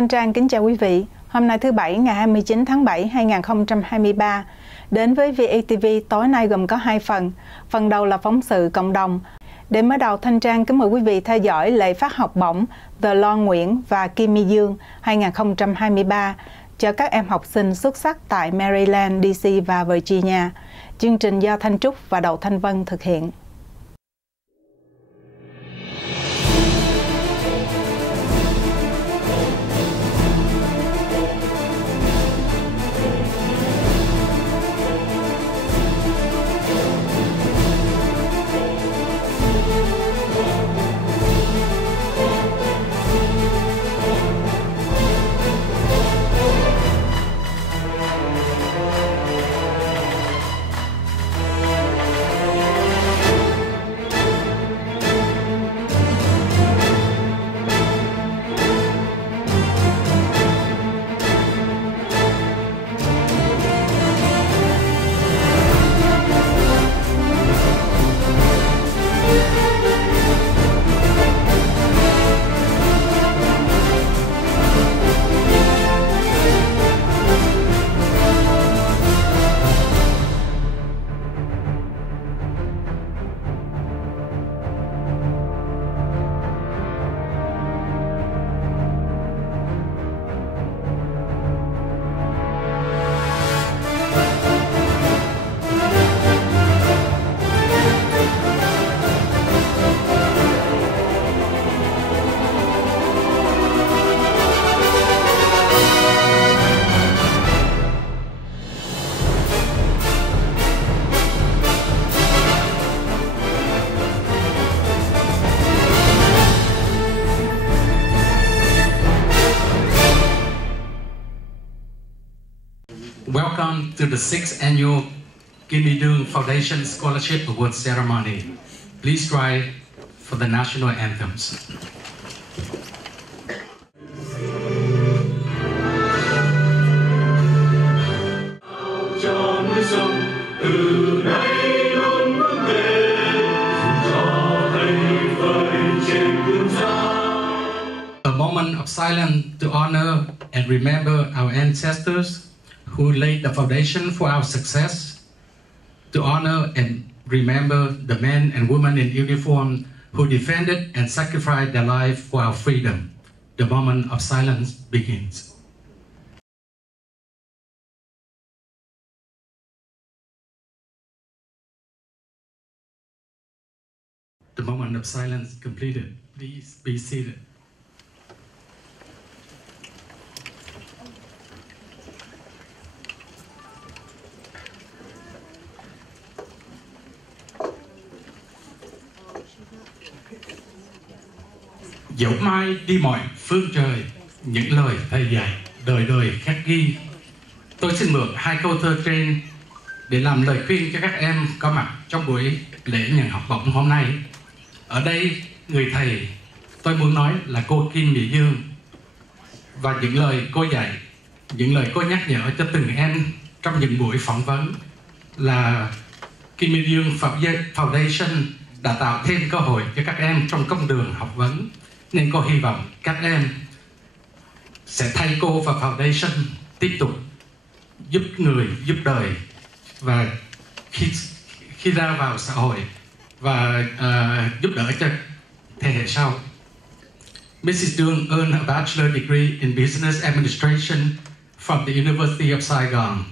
Thanh Trang kính chào quý vị. Hôm nay thứ Bảy ngày 29 tháng 7 2023, đến với VATV tối nay gồm có 2 phần. Phần đầu là phóng sự cộng đồng. Để mở đầu, Thanh Trang kính mời quý vị theo dõi lễ phát học bổng The Loan Nguyễn và Kim My Dương 2023 cho các em học sinh xuất sắc tại Maryland, DC và Virginia. Chương trình do Thanh Trúc và Đậu Thanh Vân thực hiện. Welcome to the 6th annual Kim My Dương Foundation Scholarship Award Ceremony. Please rise for the national anthems. A moment of silence to honor and remember our ancestors who laid the foundation for our success, to honor and remember the men and women in uniform who defended and sacrificed their life for our freedom. The moment of silence begins. The moment of silence completed. Please be seated. Dẫu mai đi mọi phương trời, những lời thầy dạy đời đời khắc ghi. Tôi xin mượn 2 câu thơ trên để làm lời khuyên cho các em có mặt trong buổi lễ nhận học bổng hôm nay. Ở đây, người thầy tôi muốn nói là cô Kim My Dương. Và những lời cô dạy, những lời cô nhắc nhở cho từng em trong những buổi phỏng vấn là Kim My Dương Foundation đã tạo thêm cơ hội cho các em trong con đường học vấn. Nên cô hy vọng các em sẽ thay cô và Foundation tiếp tục giúp người, giúp đời và khi ra vào xã hội và giúp đỡ cho thế hệ sau. Mrs. Dương earned a bachelor degree in business administration from the University of Saigon.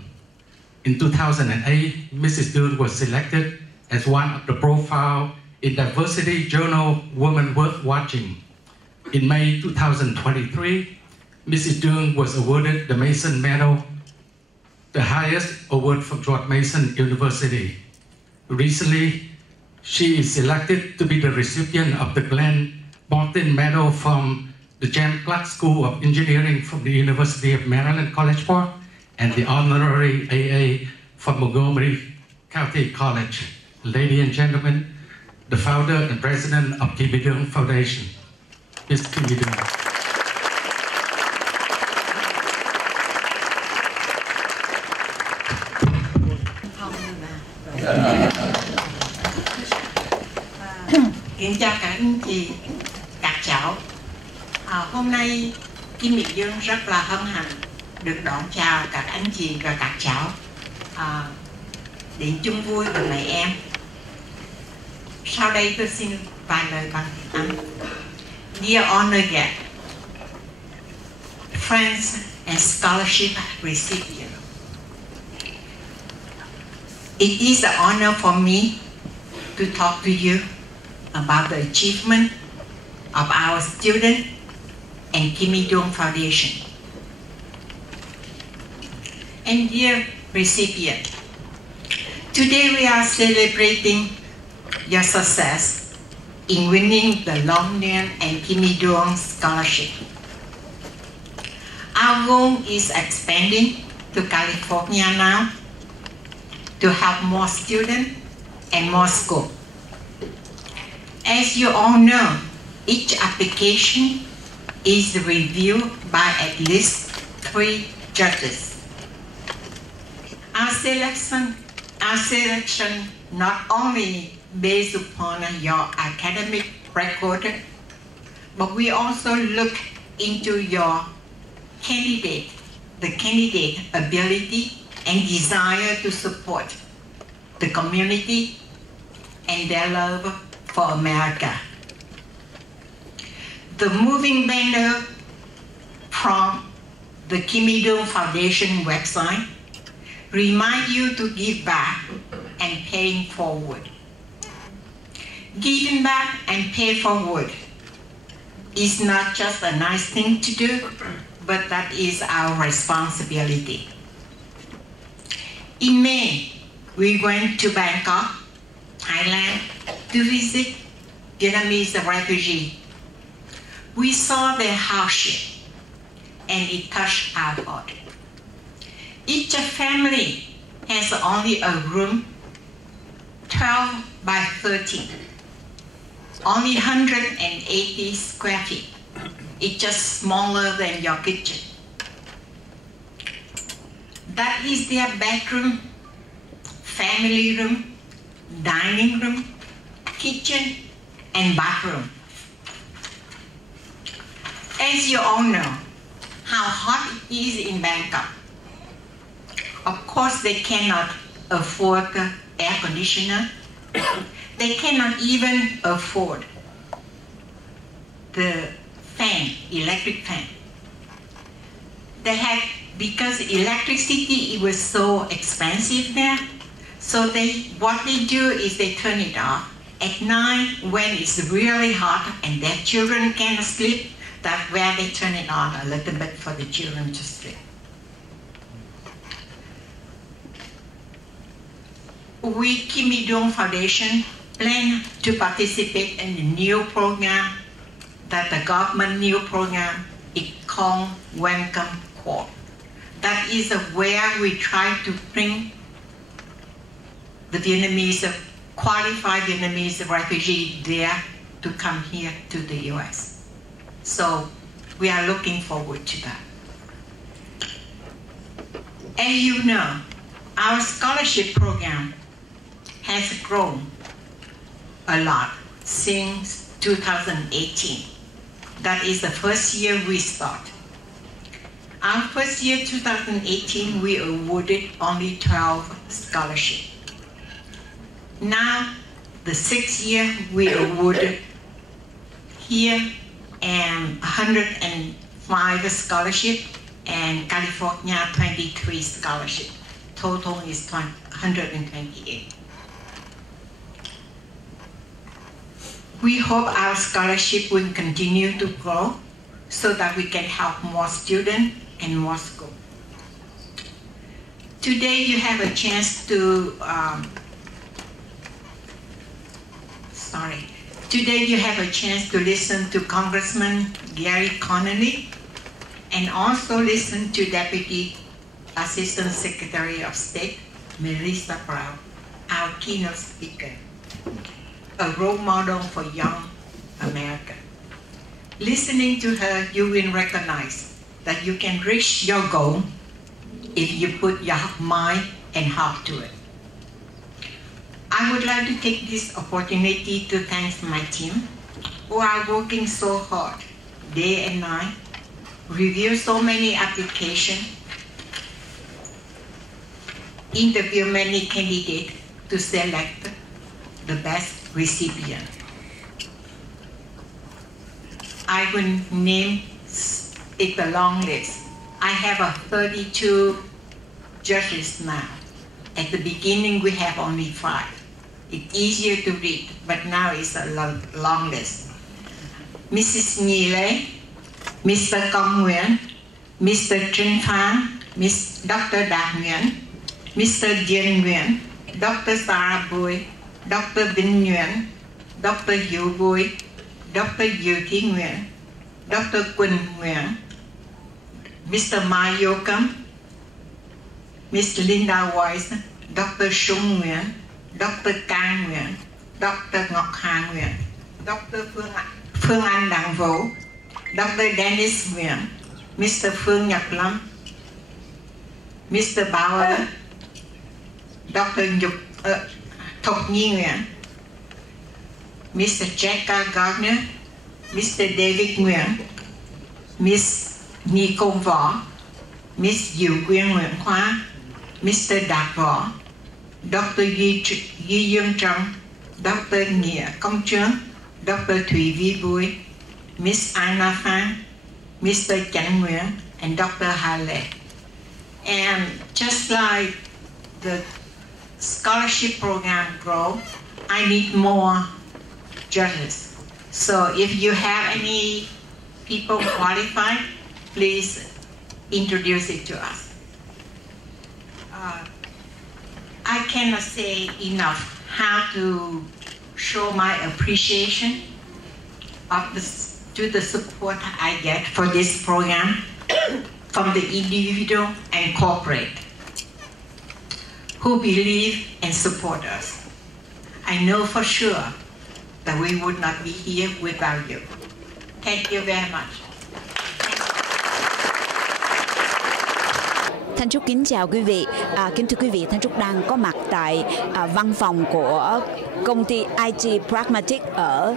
In 2008, Mrs. Dương was selected as one of the profile in Diversity Journal Women Worth Watching. In May 2023, Mrs. Dương was awarded the Mason Medal, the highest award from George Mason University. Recently, she is selected to be the recipient of the Glenn Martin Medal from the James Clark School of Engineering from the University of Maryland, College Park, and the honorary AA from Montgomery County College. Ladies and gentlemen, the founder and president of Kim My Dương Foundation. Yes, Kim My Dương. Kính chào các anh chị, các cháu. Hôm nay Kim Mỹ Dương rất là hân hạnh được đón chào các anh chị và các cháu đến chung vui với mấy em. Sau đây tôi xin vài lời bằng tiếng Anh. Dear honor guest, friends and scholarship recipients, it is an honor for me to talk to you about the achievement of our student and Kim Il-sung Foundation. And dear recipient, today we are celebrating your success in winning the Long Nguyen and Kim Il-sung Scholarship. Our goal is expanding to California now to help more students and more schools. As you all know, each application is reviewed by at least 3 judges. Our selection not only based upon your academic record, but we also look into your candidate ability and desire to support the community and their love for America. The moving banner from the Kim Il-sung Foundation website remind you to give back and paying forward. Giving back and pay forward is not just a nice thing to do, but that is our responsibility. In May, we went to Bangkok, Thailand, to visit Vietnamese refugees. We saw their hardship, and it touched our heart. Each family has only a room, 12 by 13, only 180 square feet. It's just smaller than your kitchen. That is their bedroom, family room, dining room, kitchen, and bathroom. As you all know, how hot it is in Bangkok. Of course, they cannot afford the air conditioner. They cannot even afford the fan, electric fan. They had, because electricity, it was so expensive there, so what they do is they turn it off. At night, when it's really hot and their children can't sleep, that's where they turn it on a little bit for the children to sleep. We, Kim Il-sung Foundation, plan to participate in a new program that the government new program is called Welcome Corps. That is where we try to bring the Vietnamese, qualified Vietnamese refugees there to come here to the US. So we are looking forward to that. As you know, our scholarship program has grown a lot since 2018. That is the first year we start. Our first year, 2018, we awarded only 12 scholarships. Now, the 6th year, we awarded here and 105 scholarships, and California 23 scholarships. Total is 128. We hope our scholarship will continue to grow so that we can help more students and more schools. Today you have a chance to, Today you have a chance to listen to Congressman Gary Connolly and also listen to Deputy Assistant Secretary of State Melissa Brown, our keynote speaker, a role model for young America. Listening to her, you will recognize that you can reach your goal if you put your mind and heart to it. I would like to take this opportunity to thank my team who are working so hard day and night review so many applications, interview many candidates to select the best recipient. I will name it a long list. I have 32 judges now. At the beginning, we have only 5. It's easier to read, but now it's a long list. Mrs. Nhi Lê, Mr. Công Nguyễn, Mr. Trinh Phan, Dr. Đạt Nguyễn, Mr. Diên Nguyễn, Dr. Sarah Bùi, Dr. Vinh Nguyễn, Dr. Hiếu Bùi, Dr. Diệu Thị Nguyễn, Dr. Quỳnh Nguyễn, Mr. Mai Yo Cấm, Miss Linda Weiss, Dr. Sung Nguyễn, Dr. Cang Nguyễn, Dr. Ngọc Hà Nguyễn, Dr. Phương Anh Đặng Vũ, Dr. Dennis Nguyễn, Mr. Phương Nhật Lâm, Mr. Bauer, Dr. Thục Nhi Nguyễn, Mr. Jacka Gardner, Mr. David Nguyễn, Miss Nhi Công Võ, Miss Diệu Quyên Nguyễn Khoa, Mr. Đạt Võ, Dr. Duy Dương Trần, Dr. Nghĩa Công Trương, Dr. Thủy Vi Bùi, Miss Anna Phan, Mr. Chánh Nguyễn, and Dr. Hà Lệ. And just like the scholarship program grow, I need more judges. So if you have any people qualified, please introduce it to us. I cannot say enough how to show my appreciation to the support I get for this program from the individual and corporate who believe and support us. I know for sure that we would not be here without you. Thank you very much. Thanh Trúc kính chào quý vị. Kính thưa quý vị, Thanh Trúc đang có mặt tại văn phòng của công ty IT Pragmatic ở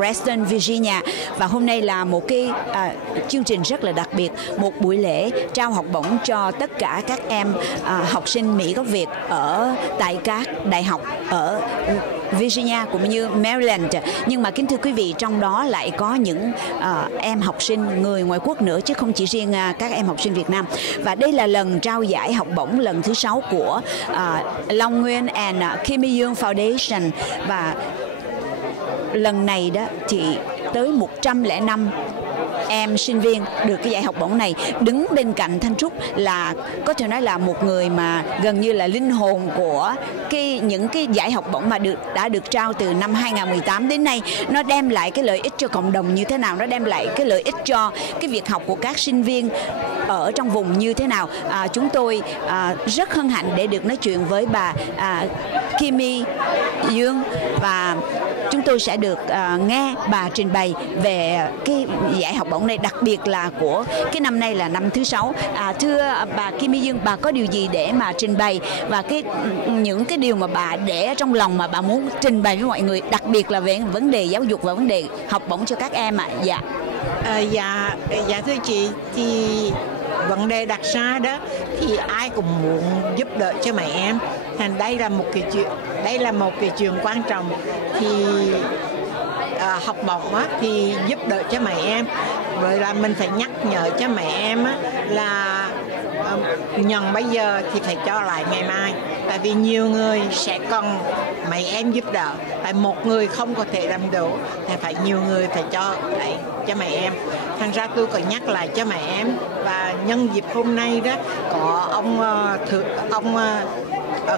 Reston, Virginia. Và hôm nay là một cái chương trình rất là đặc biệt, một buổi lễ trao học bổng cho tất cả các em học sinh Mỹ gốc Việt ở tại các đại học ở Virginia cũng như Maryland. Nhưng mà kính thưa quý vị, trong đó lại có những em học sinh người ngoại quốc nữa, chứ không chỉ riêng các em học sinh Việt Nam. Và đây là lần trao giải học bổng lần thứ 6 của Long Nguyên and Kim Il-sung Foundation. Và lần này đó thì tới 105 em sinh viên được cái giải học bổng này. Đứng bên cạnh Thanh Trúc là có thể nói là một người mà gần như là linh hồn của những cái giải học bổng mà đã được trao từ năm 2018 đến nay. Nó đem lại cái lợi ích cho cộng đồng như thế nào, nó đem lại cái lợi ích cho cái việc học của các sinh viên ở trong vùng như thế nào. Chúng tôi rất hân hạnh để được nói chuyện với bà Kim Il-sung và chúng tôi sẽ được nghe bà trình bày về cái giải học bổng này, đặc biệt là của cái năm nay là năm thứ 6. Thưa bà Kim Il-sung, bà có điều gì để mà trình bày và những cái điều mà bà để trong lòng mà bà muốn trình bày với mọi người, đặc biệt là về vấn đề giáo dục và vấn đề học bổng cho các em ạ? Dạ. Dạ thưa chị, thì vấn đề đặt ra đó thì ai cũng muốn giúp đỡ cho mẹ em. Thành đây là một cái chuyện quan trọng. Thì học bổng á, thì giúp đỡ cho mẹ em, rồi là mình phải nhắc nhở cho mẹ em á, là nhận bây giờ thì phải cho lại ngày mai. Tại vì nhiều người sẽ cần mẹ em giúp đỡ, tại một người không có thể làm đủ thì phải nhiều người phải cho lại cho mẹ em. Thành ra tôi còn nhắc lại cho mẹ em. Và nhân dịp hôm nay đó có ông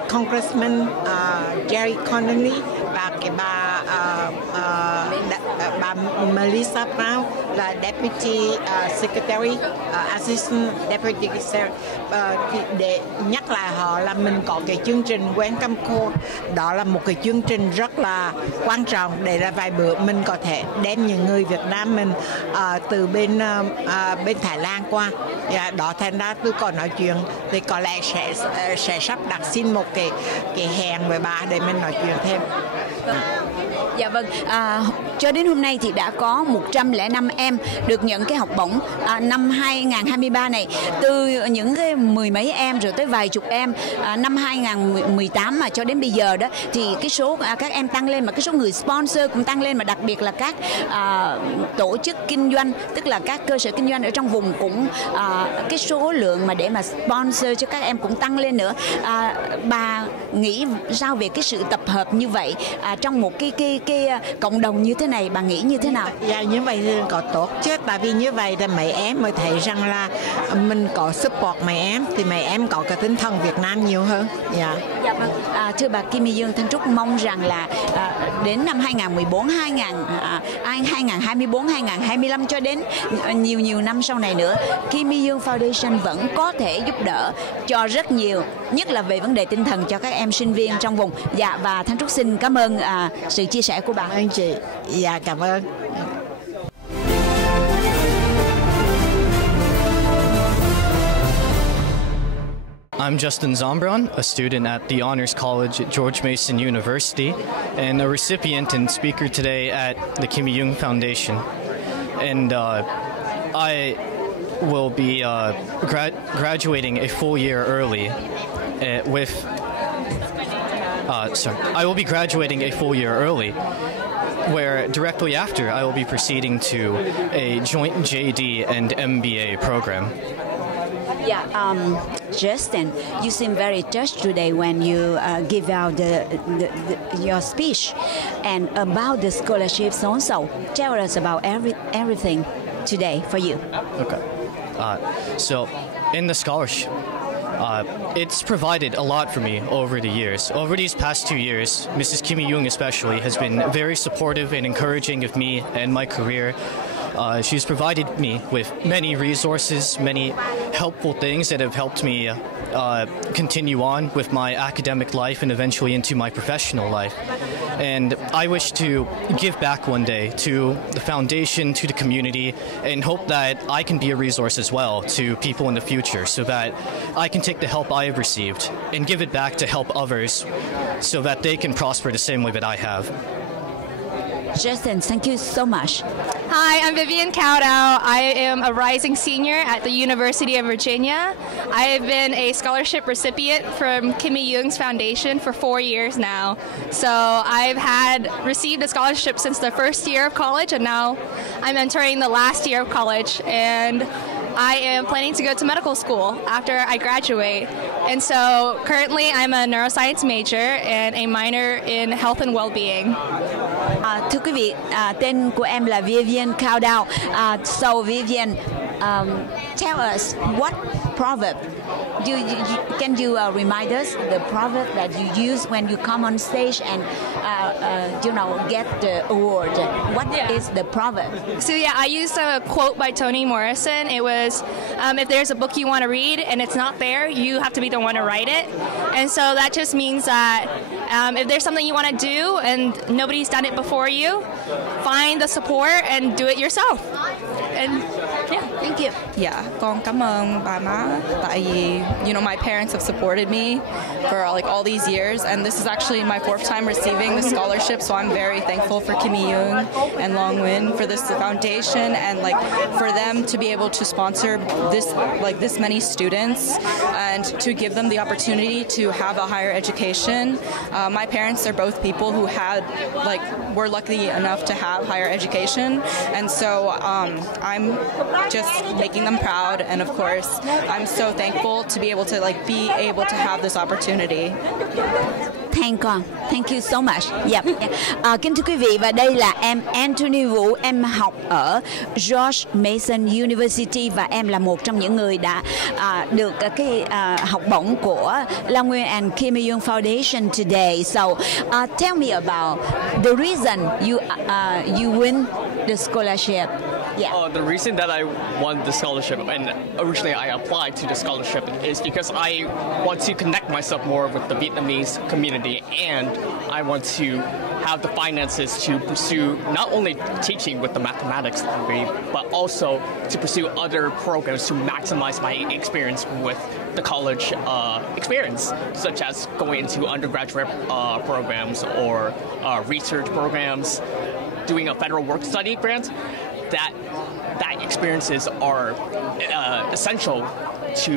Congressman Gary Connolly và cái bà Melissa Brown là Deputy Secretary, Assistant Deputy Secretary, để nhắc lại họ là mình có cái chương trình Welcome Call. Đó là một cái chương trình rất là quan trọng để là vài bữa mình có thể đem những người Việt Nam mình từ bên Thái Lan qua. Đó, thành ra tôi còn nói chuyện thì có lẽ sẽ sắp đặt xin một cái hẹn với bà để mình nói chuyện thêm. Dạ vâng, cho đến hôm nay thì đã có 105 em được nhận cái học bổng năm 2023 này, từ những cái mười mấy em rồi tới vài chục em năm 2018 mà cho đến bây giờ đó, thì cái số các em tăng lên, mà cái số người sponsor cũng tăng lên, mà đặc biệt là các tổ chức kinh doanh, tức là các cơ sở kinh doanh ở trong vùng cũng cái số lượng mà để mà sponsor cho các em cũng tăng lên nữa. Bà nghĩ sao về cái sự tập hợp như vậy trong một cái cộng đồng như thế này, bà nghĩ như thế nào? Dạ, như vậy thì có tốt chứ, tại vì như vậy là mấy em mới thấy rằng là mình có support mấy em thì mấy em có cái tinh thần Việt Nam nhiều hơn. Dạ. Dạ vâng. Thưa bà Kim My Dương, Thanh Trúc mong rằng là đến năm 2014, 2024, 2025 cho đến nhiều năm sau này nữa, Kim My Dương Foundation vẫn có thể giúp đỡ cho rất nhiều, nhất là về vấn đề tinh thần cho các em sinh viên trong vùng. Dạ, và Thanh Trúc xin cảm ơn sự chia sẻ của bà. Anh chị. Dạ, cảm ơn. I'm Justin Zombron, a student at the Honors College at George Mason University and a recipient and speaker today at the Kim My-young Foundation. And I will be graduating a full year early I will be graduating a full year early, where directly after I will be proceeding to a joint JD and MBA program. Yeah, Justin, you seem very touched today when you give out your speech, and about the scholarships also. Tell us about everything today for you. Okay. So, in the scholarship, it's provided a lot for me over the years. Over these past 2 years, Mrs. Kim My-young especially has been very supportive and encouraging of me and my career. She's provided me with many resources, many helpful things that have helped me continue on with my academic life and eventually into my professional life. And I wish to give back one day to the foundation, to the community, and hope that I can be a resource as well to people in the future, so that I can take the help I have received and give it back to help others so that they can prosper the same way that I have. Justin, thank you so much. Hi, I'm Vivian Cowdow. I am a rising senior at the University of Virginia. I have been a scholarship recipient from Kim My-young's foundation for 4 years now. So I've received a scholarship since the first year of college, and now I'm entering the last year of college. And I am planning to go to medical school after I graduate. And so currently I'm a neuroscience major and a minor in health and well-being. Thưa quý vị, tên của em là Vivian Cowdow. So Vivian, tell us what proverb can you remind us the proverb that you use when you come on stage and get the award? What is the proverb? So yeah, I used a quote by Toni Morrison. It was, if there's a book you want to read and it's not there, you have to be the one to write it. And so that just means that if there's something you want to do and nobody's done it before you, find the support and do it yourself. And yeah, thank you. Yeah, con cảm ơn bà má, tại vì my parents have supported me for like all these years, and this is actually my 4th time receiving the scholarship, so I'm very thankful for Kim My-young and Long Nguyen for this foundation, and like for them to be able to sponsor this many students and to give them the opportunity to have a higher education. My parents are both people who were lucky enough to have higher education, and so I'm just making them proud, and of course I'm so thankful to be able to have this opportunity. Thank you so much. Yep. Kính thưa quý vị, và đây là em Anthony Vũ, em học ở George Mason University và em là một trong những người đã được cái học bổng của Long Nguyen and Kim My-young Foundation today. So tell me about the reason you win the scholarship. Yeah. The reason that I won the scholarship, and originally I applied to the scholarship, is because I want to connect myself more with the Vietnamese community, and I want to have the finances to pursue not only teaching with the mathematics degree, but also to pursue other programs to maximize my experience with the college experience, such as going into undergraduate programs or research programs, doing a federal work study grant. That experiences are essential to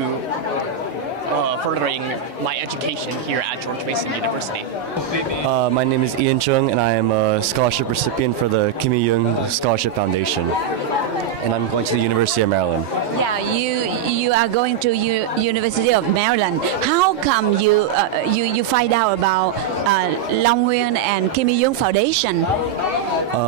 furthering my education here at George Mason University. My name is Ian Chung, and I am a scholarship recipient for the Kim Il-jung Scholarship Foundation, and I'm going to the University of Maryland. Yeah, you are going to University of Maryland. How come you find out about Long Nguyen and Kim Il-jung Foundation?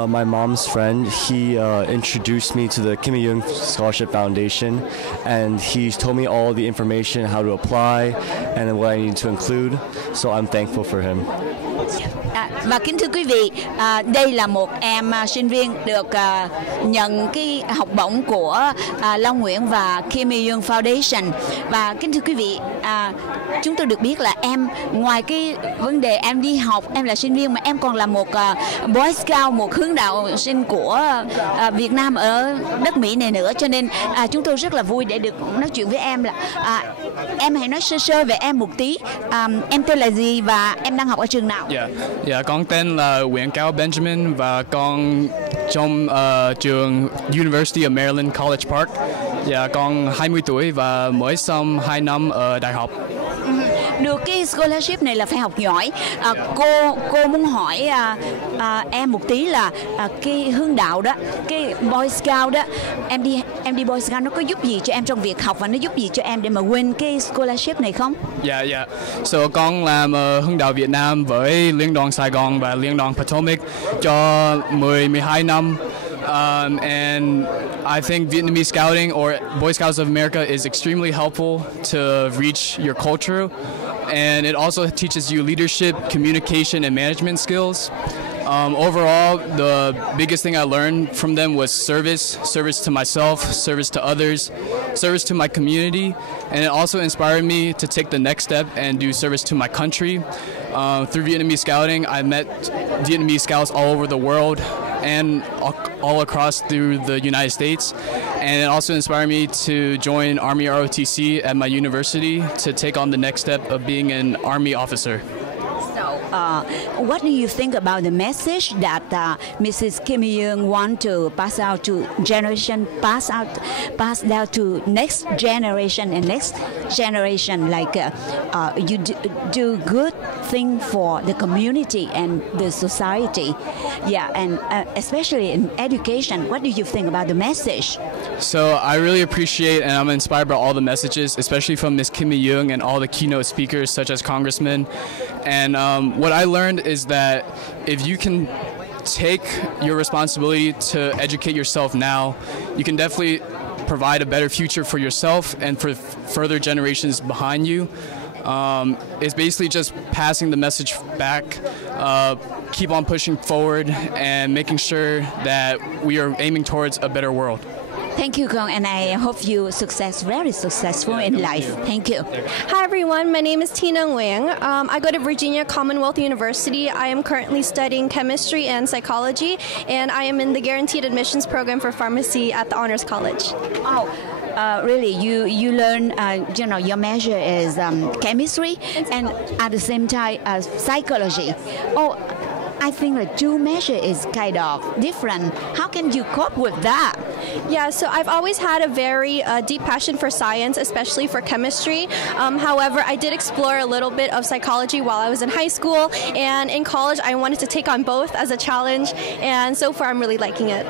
My mom's friend, he introduced me to the Kim Il-jung Scholarship Foundation, and he told me all the information, how to apply, and what I need to include. So I'm thankful for him. Và kính thưa quý vị, đây là một em sinh viên được nhận cái học bổng của Long Nguyễn và Kim Il-jung Foundation. Và kính thưa quý vị, chúng tôi được biết là em ngoài cái vấn đề em đi học, em là sinh viên, mà em còn là một Boy Scout, một hướng đạo sinh của Việt Nam ở đất Mỹ này nữa. Cho nên chúng tôi rất là vui để được nói chuyện với em. Là em hãy nói sơ sơ về em một tí. Em tên là gì và em đang học ở trường nào? Dạ, con tên là Nguyễn Cao Benjamin và con trong trường University of Maryland College Park. Dạ, con 20 tuổi và mới xong 2 năm ở đại học. Được cái scholarship này là phải học giỏi. Cô muốn hỏi em một tí là cái hướng đạo đó, cái Boy Scout đó, em đi Boy Scout nó có giúp gì cho em trong việc học và nó giúp gì cho em để mà win cái scholarship này không? Dạ. So con làm hướng đạo Việt Nam với Liên đoàn Sài Gòn và Liên đoàn Potomac cho 12 năm. And I think Vietnamese Scouting or Boy Scouts of America is extremely helpful to reach your culture, and it also teaches you leadership, communication, and management skills. Overall, the biggest thing I learned from them was service to myself, service to others, service to my community, and it also inspired me to take the next step and do service to my country. Through Vietnamese Scouting, I met Vietnamese Scouts all over the world and all across through the United States, and it also inspired me to join Army ROTC at my university to take on the next step of being an Army officer. What do you think about the message that Mrs. Kim Il-jung want to pass out to generation, pass down to next generation and next generation? Like you do good thing for the community and the society, yeah, and especially in education. What do you think about the message? So I really appreciate and I'm inspired by all the messages, especially from Ms. Kim Il-jung and all the keynote speakers such as Congressman. And what I learned is that if you can take your responsibility to educate yourself now, you can definitely provide a better future for yourself and for further generations behind you. It's basically just passing the message back, keep on pushing forward and making sure that we are aiming towards a better world. Thank you, Kong, and I hope you very successful in life. Thank you. Hi, everyone. My name is Tina Nguyen. I go to Virginia Commonwealth University. I am currently studying chemistry and psychology, and I am in the guaranteed admissions program for pharmacy at the Honors College. Oh. Really, you learn, your major is chemistry and at the same time psychology. Oh, I think the two measure is kind of different. How can you cope with that? Yeah, so I've always had a very deep passion for science, especially for chemistry. However, I did explore a little bit of psychology while I was in high school, and in college I wanted to take on both as a challenge, and so far I'm really liking it.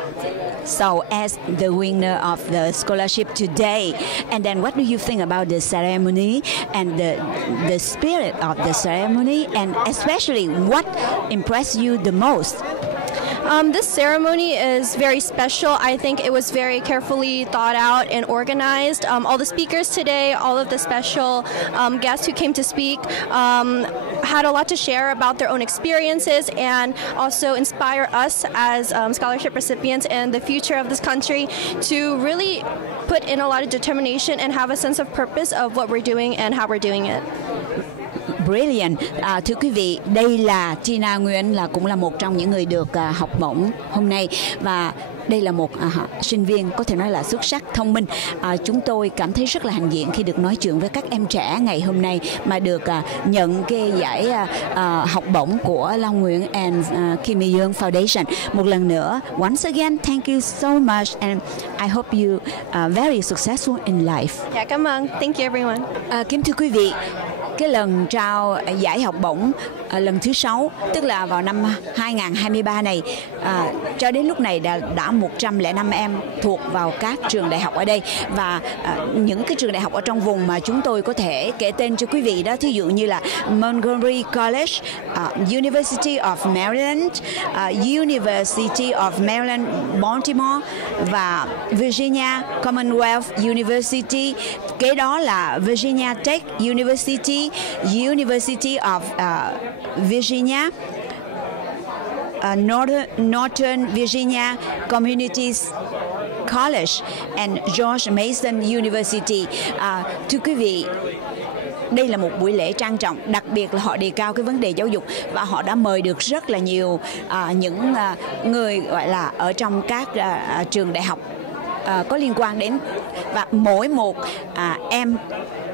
So as the winner of the scholarship today, and then what do you think about the ceremony and the spirit of the ceremony, and especially what impressed you the most? This ceremony is very special. I think it was very carefully thought out and organized. All the speakers today, all of the special guests who came to speak had a lot to share about their own experiences and also inspire us as scholarship recipients and the future of this country to really put in a lot of determination and have a sense of purpose of what we're doing and how we're doing it. brilliant. Thưa quý vị, đây là Tina Nguyen, cũng là một trong những người được học bổng hôm nay, và đây là một sinh viên có thể nói là xuất sắc, thông minh. Chúng tôi cảm thấy rất là hãnh diện khi được nói chuyện với các em trẻ ngày hôm nay mà được nhận cái giải học bổng của Long Nguyễn and Kim Il-sung Foundation. Một lần nữa, once again, thank you so much and I hope you are very successful in life. Dạ, cảm ơn. Thank you everyone. Kính thưa quý vị, cái lần trao giải học bổng lần thứ 6, tức là vào năm 2023 này, cho đến lúc này đã 105 em thuộc vào các trường đại học ở đây, và những cái trường đại học ở trong vùng mà chúng tôi có thể kể tên cho quý vị đó, thí dụ như là Montgomery College, University of Maryland, University of Maryland Baltimore và Virginia Commonwealth University. Kế đó là Virginia Tech University, University of Virginia, Northern Virginia Community College and George Mason University. Thưa quý vị, đây là một buổi lễ trang trọng, đặc biệt là họ đề cao cái vấn đề giáo dục và họ đã mời được rất là nhiều những người gọi là ở trong các trường đại học có liên quan đến, và mỗi một em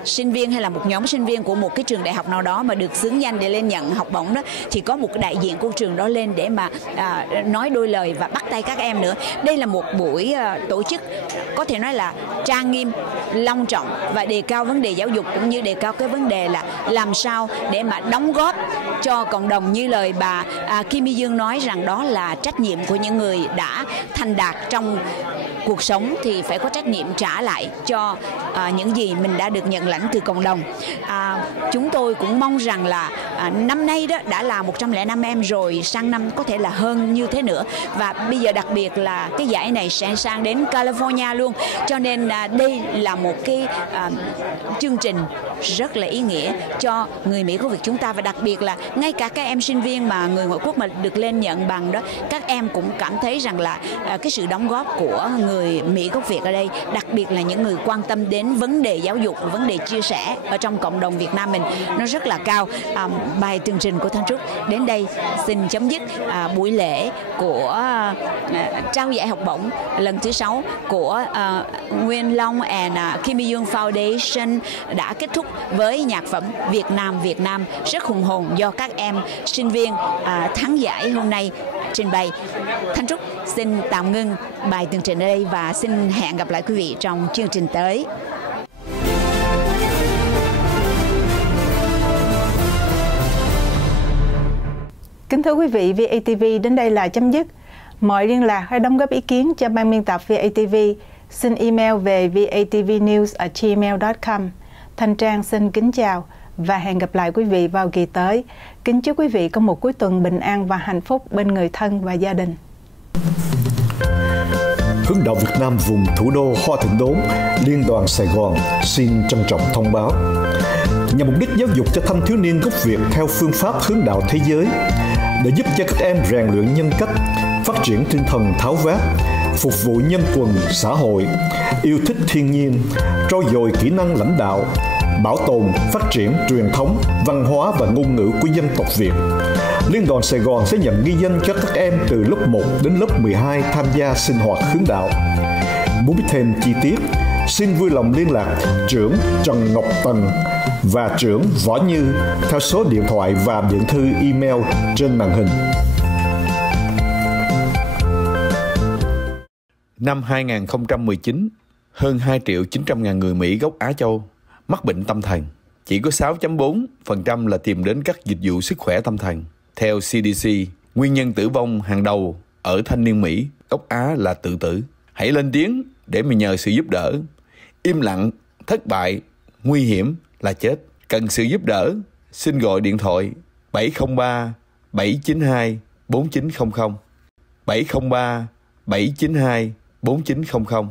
sinh viên hay là một nhóm sinh viên của một cái trường đại học nào đó mà được xướng danh để lên nhận học bổng đó, thì có một đại diện của trường đó lên để mà nói đôi lời và bắt tay các em nữa. Đây là một buổi tổ chức có thể nói là trang nghiêm, long trọng và đề cao vấn đề giáo dục, cũng như đề cao cái vấn đề là làm sao để mà đóng góp cho cộng đồng, như lời bà Kim Il-sung nói rằng đó là trách nhiệm của những người đã thành đạt trong cuộc sống, thì phải có trách nhiệm trả lại cho những gì mình đã được nhận lãnh từ cộng đồng. Chúng tôi cũng mong rằng là năm nay đó đã là 105 em rồi, sang năm có thể là hơn như thế nữa, và bây giờ đặc biệt là cái giải này sẽ sang đến California luôn, cho nên đây là một cái chương trình rất là ý nghĩa cho người Mỹ gốc Việt chúng ta, và đặc biệt là ngay cả các em sinh viên mà người ngoại quốc mà được lên nhận bằng đó, các em cũng cảm thấy rằng là cái sự đóng góp của người Mỹ gốc Việt ở đây, đặc biệt là những người quan tâm đến vấn đề giáo dục, vấn đề chia sẻ ở trong cộng đồng Việt Nam mình, nó rất là cao. Bài tường trình của Thanh Trúc đến đây xin chấm dứt buổi lễ của trao giải học bổng lần thứ 6 của Nguyen Long and Kim Il-sung Foundation đã kết thúc với nhạc phẩm Việt Nam rất hùng hồn do các em sinh viên thắng giải hôm nay trình bày. Thanh Trúc xin tạm ngưng bài tường trình ở đây và xin hẹn gặp lại quý vị trong chương trình tới. Kính thưa quý vị, VATV đến đây là chấm dứt. Mọi liên lạc hay đóng góp ý kiến cho ban biên tập VATV xin email về vatvnews@gmail.com. Thanh Trang xin kính chào và hẹn gặp lại quý vị vào kỳ tới. Kính chúc quý vị có một cuối tuần bình an và hạnh phúc bên người thân và gia đình. Hướng đạo Việt Nam vùng thủ đô Hoa Thịnh Đốn, Liên đoàn Sài Gòn xin trân trọng thông báo. Nhằm mục đích giáo dục cho thanh thiếu niên gốc Việt theo phương pháp hướng đạo thế giới, để giúp cho các em rèn luyện nhân cách, phát triển tinh thần tháo vát, phục vụ nhân quần xã hội, yêu thích thiên nhiên, trau dồi kỹ năng lãnh đạo, bảo tồn, phát triển truyền thống, văn hóa và ngôn ngữ của dân tộc Việt. Liên đoàn Sài Gòn sẽ nhận ghi danh cho các em từ lớp 1 đến lớp 12 tham gia sinh hoạt hướng đạo. Muốn biết thêm chi tiết, xin vui lòng liên lạc trưởng Trần Ngọc Tần và trưởng Võ Như theo số điện thoại và điện thư email trên màn hình. Năm 2019, hơn 2.900.000 người Mỹ gốc Á Châu mắc bệnh tâm thần. Chỉ có 6.4% là tìm đến các dịch vụ sức khỏe tâm thần. Theo CDC, nguyên nhân tử vong hàng đầu ở thanh niên Mỹ gốc Á là tự tử. Hãy lên tiếng để mà nhờ sự giúp đỡ. Im lặng, thất bại, nguy hiểm là chết. Cần sự giúp đỡ, xin gọi điện thoại 703 792 4900 703 792 4900.